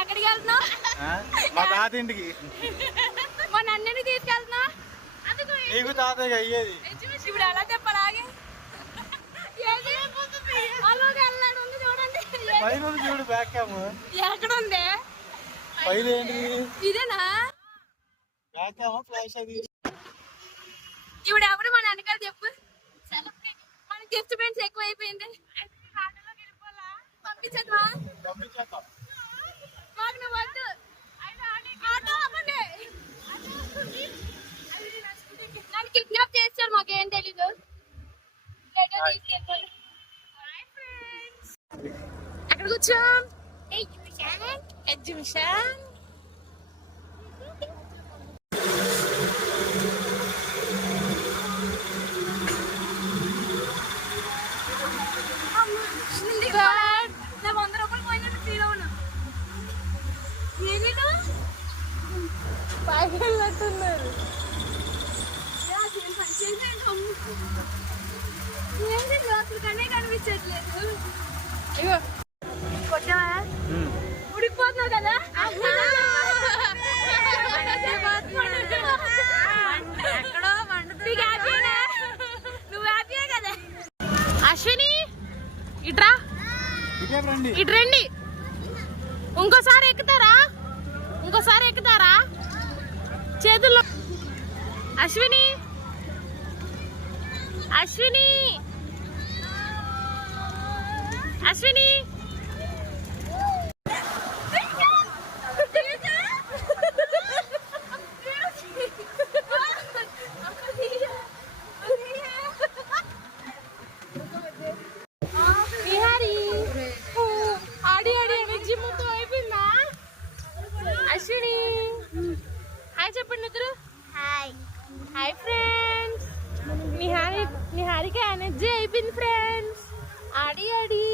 ఎక్కడికి వెళ్తున్నావు? మా తాత ఇంటికి. మా నన్నని తీసుకెళ్తున్నా. నీకు తాతయ్య అయ్యేది. ఇప్పుడు ఎలా చెప్పలాగే చూడండి చూడు బ్యాక్ క్యామ్ ఎక్కడ ఉంది? పైన ఏంటి ఇదేనా బ్యాక్ క్యామ్ ఫ్లాష్ అది. ఇప్పుడు ఎవరు మన వెనకాల చెప్పు. మన డిస్టర్బెన్స్ ఎక్కువ అయిపోయింది. పంపించదా మాకు నువ్వు వద్దు. నన్ను కిడ్నాప్ చేస్తారు. మాకేం తెలీదు. ఎక్కడ కూర్చోం? ఎగ్జిబిషన్. నా 100 రూపాయలు పోయినట్టు ఫీల్ అవునా? పైకెళ్ళట్టున్నారు. ఏంటి లోపల కనే కనిపించట్లేదు. అయ్యో కొట్టావా? ఉడికిపోతున్నావు కదా. నువ్వు హ్యాపీయే కదా. అశ్విని ఇట్రా, ఇటు రండి. ఇంకోసారి ఎక్కుతారా? ఇంకోసారి ఎక్కుతారా? చేతుల్లో అశ్విని, అశ్విని, అశ్విని. అశ్విని హాయ్ చెప్పండి ఇద్దరు. Hi hi friends. Niharika energy అయిపోయింది ఫ్రెండ్స్. ఆడి ఆడి